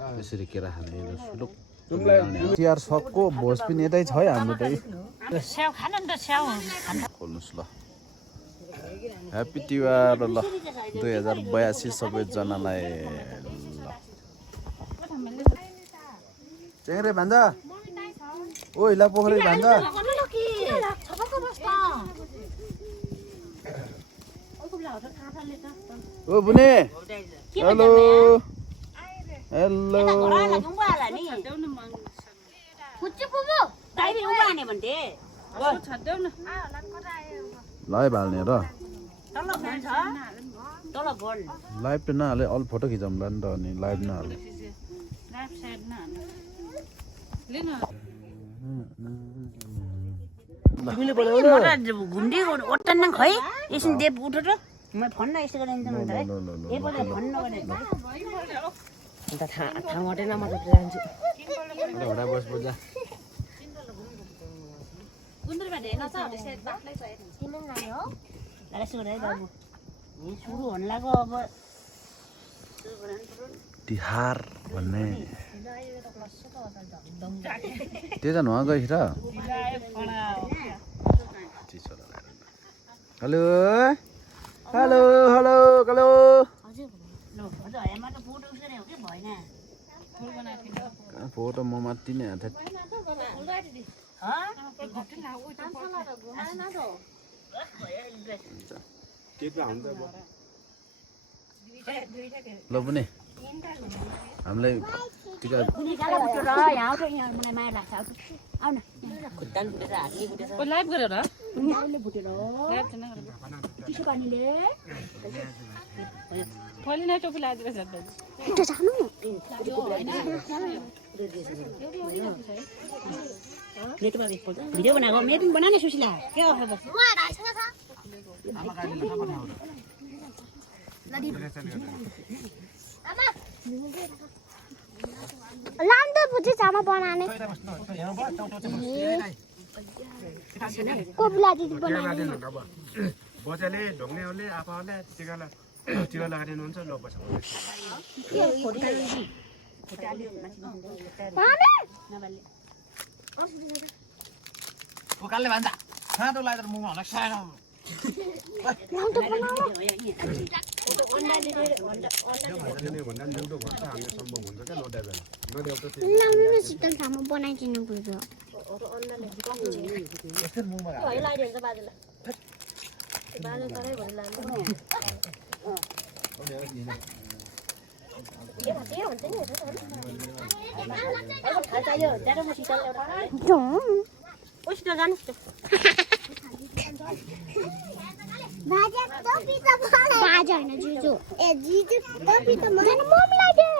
त्यसरी केरा खाने सुलुक तिहार सबको भोज पनि यतै छ है हाम्रो त स्याउ खानु नि त स्याउ खोल्नुहोस् ल ह्याप्पी तिहार ल 2082 सबैजनालाई चेङ्रे भान्जा ओ हिला पोखरी भान्जा ओ बुने हेलो हेलो ल है भाल्ने र लाइभ त नहाले अल फोटो खिचाउँला नि त अनि लाइभ नहाले घुम्दै ओट्टन खै एकछिन देव उठो र म फोन न यस्तो गरिन्छ भन्दा है एकपल्ट फोन नगरे अन्त थाहा हटेन म त जान्छु एउटा बस बजा गुन्द्रीबाट हेर्न छ त्यसै बाक्लै छ तिमीले लाने हो ल सुन है बाबु नि सुरु हुन लाग्यो अब तिहार भन्ने त्यता नुहा गइस र hello hello hello hello photo म मात्रै नै हात ल पनि हामीलाई टिका लाइभ गरेर फली नै टोपी लाइदिएर भिडियो बनाएको मेरो पनि बनाने सुशीला के लान्द बुझे चामा बनाने कोपिला दिदी बनाने बजाले ढोग्नेहरूले आफूहरूले टिका लगाइदिनु हुन्छ ल बस उकालले भन्छ खाँदो लाग्दा मुखमा होला सानो शीतल खामा बनाइदिनु पर्छ बाजा होइन जिजु ए जिजु टोपी त मम्मीलाई दे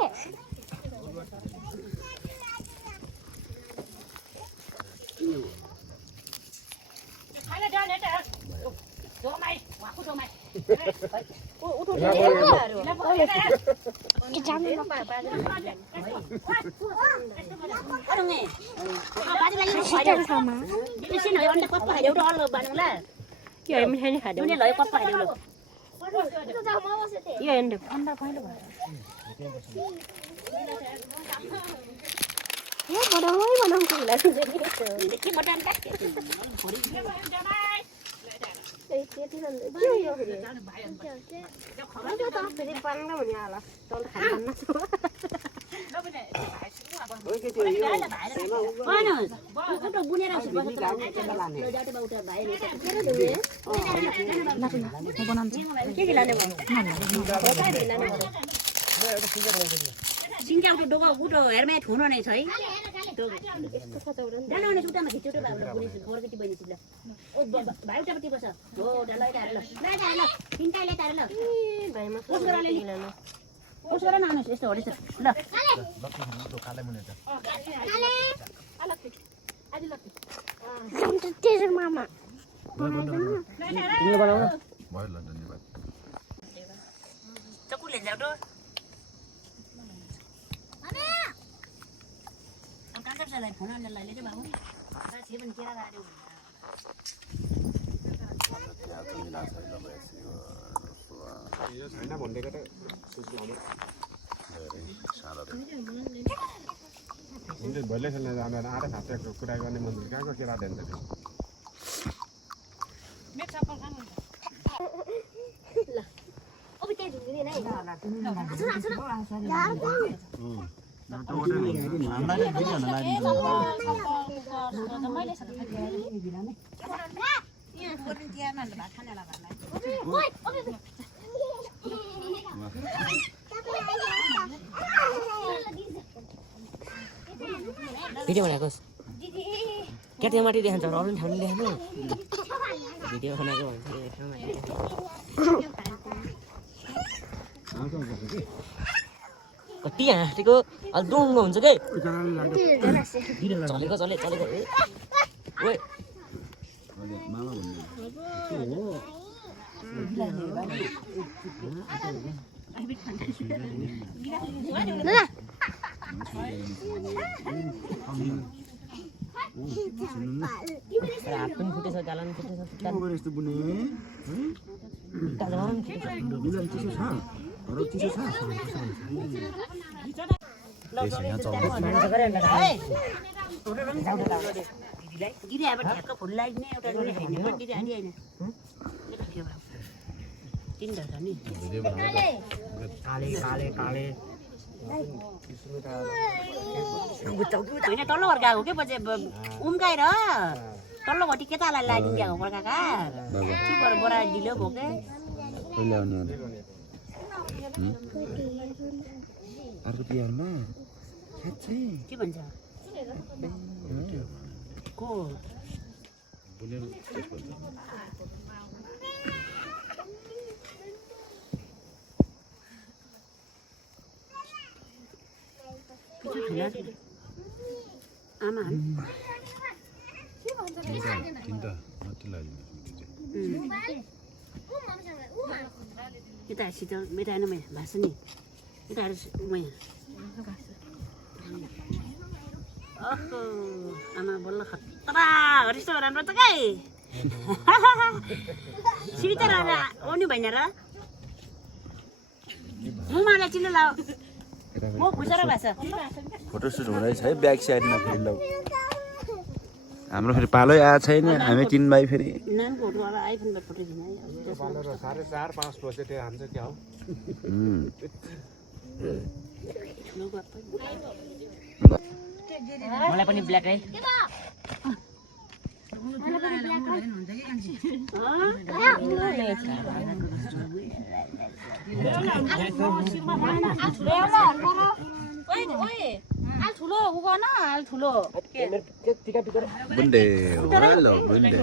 सिङ्ग्या उठो डोको उठो हेर्मे ठुनो नै छ है डालाउने सुटामा खिच्यो त बाबु पुलिस बरकति बहिनी ओ भाइ उतापट्टि बस हो डालाइ डाल ल ल तिनटाइ ले तार ल भाइमा फोन गराले लिन ओस गरा नानु यस्तो होडेछ ल काले मुने त आज ल तेरो मामा तिमीले बनाऊ भयो ल धन्यवाद चकुले जाऊ त कान्छालाई फोन हाल्नलाई ले बाबु साथी पनि केरा गाड्यो यो छैन भन्दैको त धेरै साह्रो हुन्छ भोलि खेल्न जाँदैन आटा खाँचेको कुरा गर्ने मन कहाँको केरा देन त भिडियो बनाएको क्या माथि देखान्छ अरू ठाउँले देखाउनु भिडियो बनाएको कति हाँटेको अलि डुङ्गो हुन्छ के चलेको चलेको ओए हात पनि फुटेछ गाला पनि फुटेछ होइन तल्लो घर गएको के पछि उम्काएर तल्लो घटी केटालाई लगाइदिन्छ बर्खाका बोरा ढिलो भयो के अर्को तिहारमा के भन्छ को आमा तिनटा मात्रै केटाहरूसित मेटाएन मैया भाषा नि केटाहरू मैया आमा बोल्न खतरा गरिस्तो राम्रो त काई सिडी त आउनु भएन र मलाई चिन्नु लाऊ म खुसरा भाषा फोटोसुट हुँदैछ है ब्याक साइडमा फेरि ल हाम्रो फेरि पालै आएको छैन हामी 3 भाइ फेरि नानको फोटोवाला आइफोनमा फोटो खिच्न पालो र 4.5 बजे त्यो हान्छ क्या हो मलाई पनि ब्ल्याक है बुन्डे हेलो बुन्डे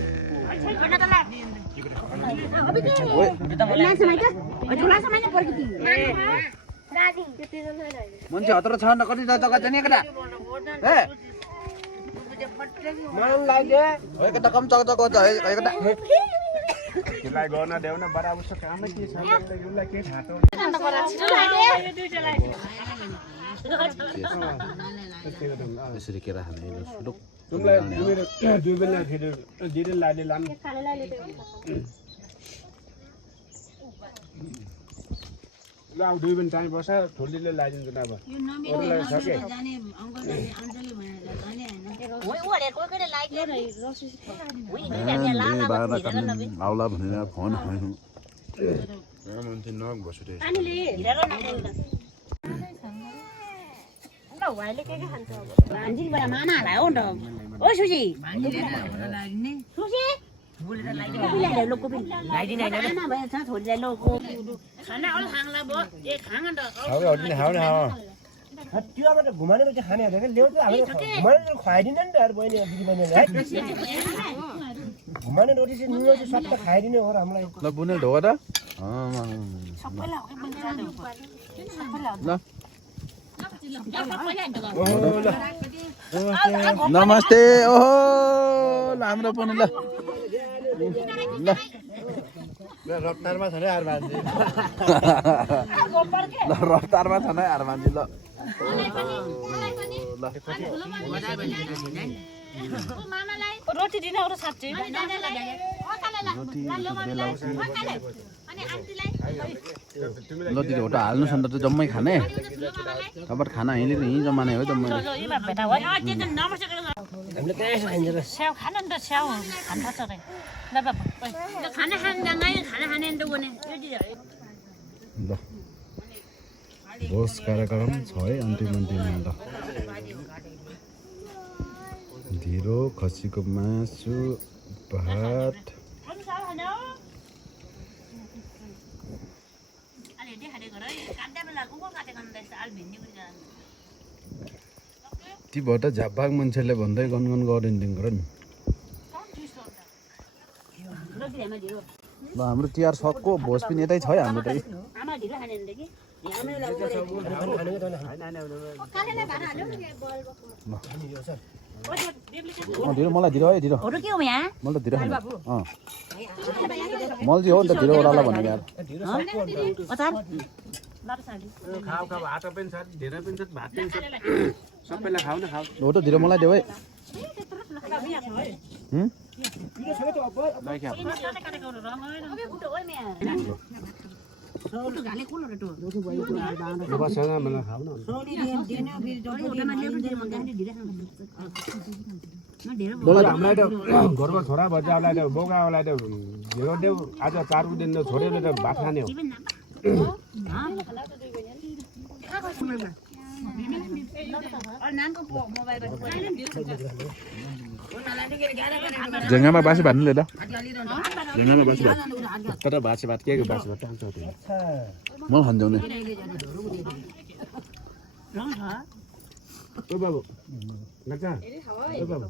मान्छे हत्र छ न कति जग्गा छ नि केटा ए मन लाग्यो हो केटा कम जग्गा छ है केटा त्यसलाई गर्न देऊ न बराबर छ कामै के छ यसलाई के थाहा त यसरी केरा खाने लुक तिमीलाई मेरो दुई बेला फेरि दिदे लाले लाम ल अब दुई बेला टाइम बस्छ ठुलीले लाइदिन्छ न अब अरूलाई सके आउला भनेर फोन मान्छे नक बस्यो मामालाई हो नि त ओ सुसी सुसी घुमाने खाने खुवाइदिने नि त बहिनी दिदी बहिनीले घुमाने रोटी चाहिँ नुन चाहिँ सबै खाइदिने हो र हामीलाई ल बुने ढोका त ल नमस्ते ओहो ल हाम्रो पनि ल ल रफ्तारमा छ नि यार मान्छे ल रफ्तारमा छ न यार मान्छे ल रोटी दिनु अरू साँच्चै रोटी ल दिदी हो त हाल्नुहोस् अन्त त जम्मै खाने अब खाना यहीँले यहीँ जमाने हो जम्मै हामीले कहाँ खाइन्छ र स्याउ खान नि त स्याउ खान पर्छ रे ल बाबु खाना खाने नि त बने ल भोज कार्यक्रम छ है अन्तिम अन्त ढिँडो खसीको मासु भात ती भएर झापाक मान्छेले भन्दै गनगन गरिदिनु र नि ल हाम्रो तिहार सकको भोज पनि यतै छ है हाम्रो त ढिँडो मलाई ढिँडो है ढिँडो के हो यहाँ मलाई त ढिँडो खानु मैले चाहिँ हो नि त ढिँडो ओह्रालो भनेको यार खाऊ खाऊ आटा पनि छ ढिँडो पनि छ भात पनि छ सबैलाई खाऊ न खाऊ हो त ढिँडो मलाई देऊ है हामीलाई त घरको छोरा बच्चाहरूलाई त बोकाहरूलाई त ढिँडो देऊ आज 4 दिन छोडेर त भात खाने हो झेङ्गामा बासी भात नि ल झेङ्गामा बासी भात तर बासी भात के बासी भात आउँछ म खान्जाउने ओ बाबु नका ओ बाबु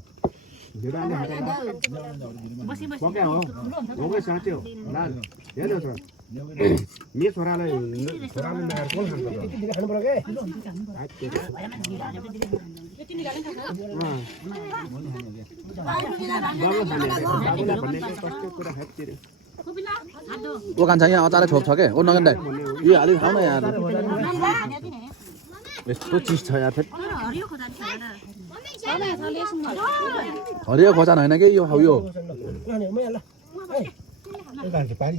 ढिँडो आले पक्या हो होकै साथी हो लाल हेर्नु छोरा मे छोरालाई नगएर कोल खान्छ खानु पर्यो ओ कान्छ यहाँ अचारै छोप छ के ओ नगेन दाइ यो हालि खाऊ न यार यस्तो चिज छ यार हरियो खोर्सानी होइन कि यो खाऊ यो पानी